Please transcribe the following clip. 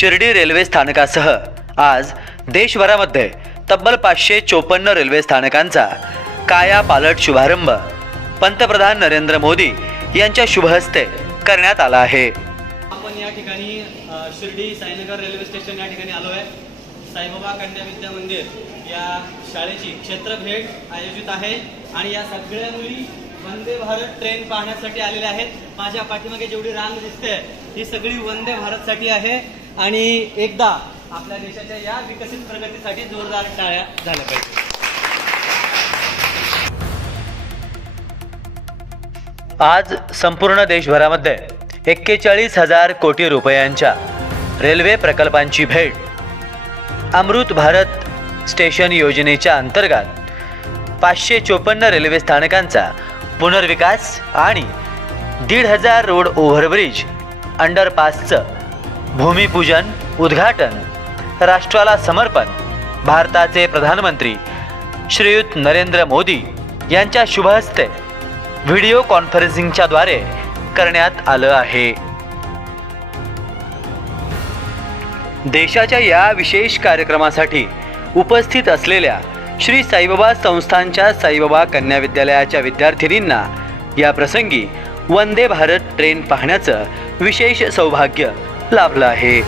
Shirdi railway स्थानकासह आज देशभरामध्ये तब्बल 554 railway स्थानकांचा कायापालट शुभारंभ पंतप्रधान नरेंद्र मोदी यांच्या शुभहस्ते करण्यात आला आहे। आपण या ठिकाणी शिर्डी साईनगर रेल्वे स्टेशन या ठिकाणी आलो आहे। साईबाबा कन्या विद्या मंदिर या शाळेची क्षेत्र भेट आयोजित आहे आणि या सगळ्या मुली वंदे भारत ट्रेन पाहण्यासाठी आलेल्या आहेत। माझ्या पाठीमागे जेवढी रांग दिसते ही सगळी वंदे भारत साठी आहे आणि एकदा आपल्या देशाच्या या विकसित प्रगतीसाठी जोरदार टाळ्या झाल्या पाहिजे। आज संपूर्ण देशभरामध्ये 41,000 कोटी रुपयांच्या रेल्वे प्रकल्पांची भेट अमृत भारत स्टेशन योजनेच्या अंतर्गत 554 रेल्वे स्थानकांचा पुनर्विकास आणि 1,500 रोड ओव्हरब्रिज अंडरपासचं भूमिपूजन उद्घाटन राष्ट्राला समर्पण भारताचे प्रधानमंत्री श्रीयुत नरेंद्र मोदी यांच्या शुभहस्ते व्हिडिओ कॉन्फरन्सिंगच्या द्वारे करण्यात आलं आहे। देशाच्या या विशेष कार्यक्रमासाठी उपस्थित असलेल्या श्री साईबाबा संस्थानच्या साईबाबा कन्या विद्यालयाच्या विद्यार्थिनींना या प्रसंगी वंदे भारत ट्रेन पाहण्याचं विशेष सौभाग्य लाभलं आहे।